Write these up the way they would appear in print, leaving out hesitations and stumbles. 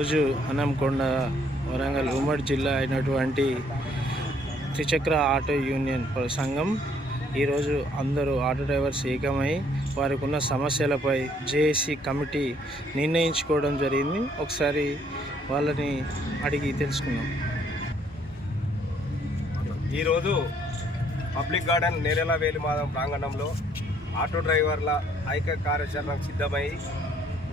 రోజు హనంకొండ వరంగల్ ఉమ్మడి జిల్లా అయినటువంటి త్రిచక్ర ఆటో యూనియన్ సంఘం ఈరోజు అందరూ ఆటో డ్రైవర్స్ ఏకమై వారికి ఉన్న సమస్యలపై జేఏసీ కమిటీ నిర్ణయించుకోవడం జరిగింది. ఒకసారి వాళ్ళని అడిగి తెలుసుకుందాం. ఈరోజు పబ్లిక్ గార్డెన్ నేరేల వేలిమాధం ప్రాంగణంలో ఆటో డ్రైవర్ల ఐక్య కార్యాచరణకు సిద్ధమై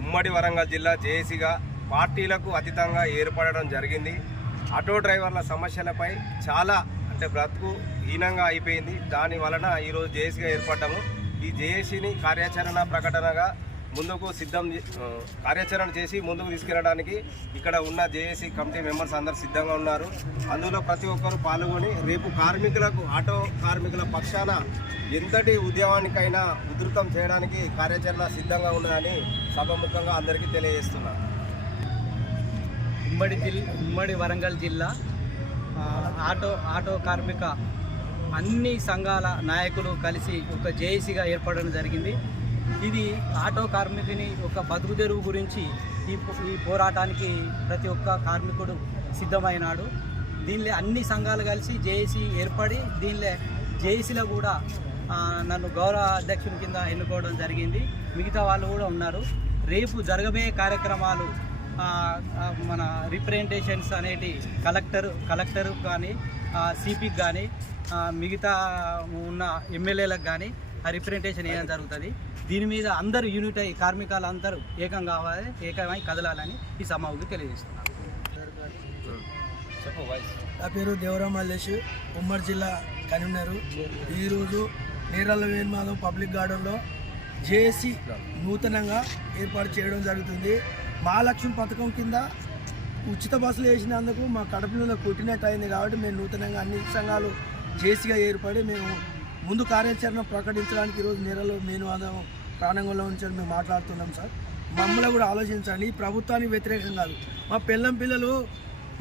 ఉమ్మడి వరంగల్ జిల్లా జేఏసీగా పార్టీలకు అతీతంగా ఏర్పడడం జరిగింది. ఆటో డ్రైవర్ల సమస్యలపై చాలా బ్రతుకు హీనంగా అయిపోయింది. దాని వలన ఈరోజు జేఏసీగా ఏర్పడ్డాము. ఈ జేఏసీని కార్యాచరణ ప్రకటనగా ముందుకు కార్యాచరణ చేసి ముందుకు తీసుకెళ్ళడానికి ఇక్కడ ఉన్న జేఏసీ కమిటీ మెంబర్స్ అందరు సిద్ధంగా ఉన్నారు. అందులో ప్రతి ఒక్కరూ పాల్గొని రేపు ఆటో కార్మికుల పక్షాన ఎంతటి ఉద్యమానికైనా ఉధృతం చేయడానికి కార్యాచరణ సిద్ధంగా ఉన్నదని సభాముఖంగా అందరికీ తెలియజేస్తున్నారు. ఉమ్మడి వరంగల్ జిల్లా ఆటో కార్మిక అన్ని సంఘాల నాయకులు కలిసి ఒక జేఏసీగా ఏర్పడడం జరిగింది. ఇది ఆటో కార్మికుని ఒక బతుకు తెరువు గురించి ఈ పోరాటానికి ప్రతి ఒక్క కార్మికుడు సిద్ధమైనాడు. దీనిలో అన్ని సంఘాలు కలిసి జేఏసీ ఏర్పడి దీనిలో జేఏసీలో కూడా నన్ను గౌరవ అధ్యక్షుని కింద ఎన్నుకోవడం జరిగింది. మిగతా వాళ్ళు కూడా ఉన్నారు. రేపు జరగబోయే కార్యక్రమాలు మన రిప్రజెంటేషన్స్ అనేటి కలెక్టర్ కానీ సిపికి కానీ మిగతా ఉన్న ఎమ్మెల్యేలకు కానీ ఆ రిప్రజెంటేషన్ వేయడం జరుగుతుంది. దీని మీద అందరూ యూనిట్ అయ్యి కార్మికులు అందరూ ఏకమై కదలాలని ఈ సమావేశంలో తెలియజేస్తున్నారు. నా పేరు దేవరాం మల్లేష్, ఉమ్మడి జిల్లా కన్వీనర్. ఈరోజు నేరేల వేలిమాధం పబ్లిక్ గార్డెన్లో జేఏసీ నూతనంగా ఏర్పాటు చేయడం జరుగుతుంది. మహాలక్ష్మి పథకం కింద ఉచిత బస్సులు వేసినందుకు మా కడపలో కొట్టినట్టు అయింది. కాబట్టి మేము నూతనంగా అన్ని సంఘాలు జేఏసీగా ఏర్పడి మేము ముందు కార్యాచరణ ప్రకటించడానికి ఈరోజు నేరేల వేలిమాధం ప్రాంగణంలో నుంచి మేము మాట్లాడుతున్నాం. సార్, మమ్మల్ని కూడా ఆలోచించండి. ఈ ప్రభుత్వానికి వ్యతిరేకం కాదు. మా పిల్లలు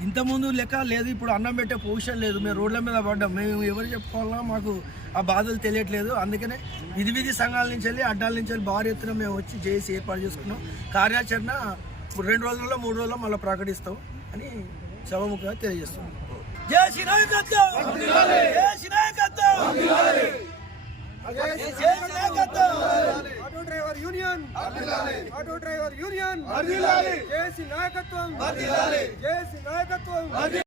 ఇంతకుముందు లెక్క లేదు, ఇప్పుడు అన్నం పెట్టే పొజిషన్ లేదు. మేము రోడ్ల మీద పడ్డాం. మేము ఎవరు చెప్పుకోవాలన్నా మాకు ఆ బాధలు తెలియట్లేదు. అందుకనే విధి సంఘాల నుంచి వెళ్ళి అడ్డాల నుంచి వెళ్ళి భారీ ఎత్తున మేము వచ్చి జేఏసీ ఏర్పాటు చేసుకున్నాం. కార్యాచరణ 2 రోజుల్లో 3 రోజుల్లో మళ్ళీ ప్రకటిస్తాం అని సభముఖంగా తెలియజేస్తున్నాం. జేఏసీ నాయకత్వం! జేఏసీ నాయకత్వం! ఆటో డ్రైవర్ యూనియన్ జేఏసీ నాయకత్వం! జేఏసీ నాయకత్వం!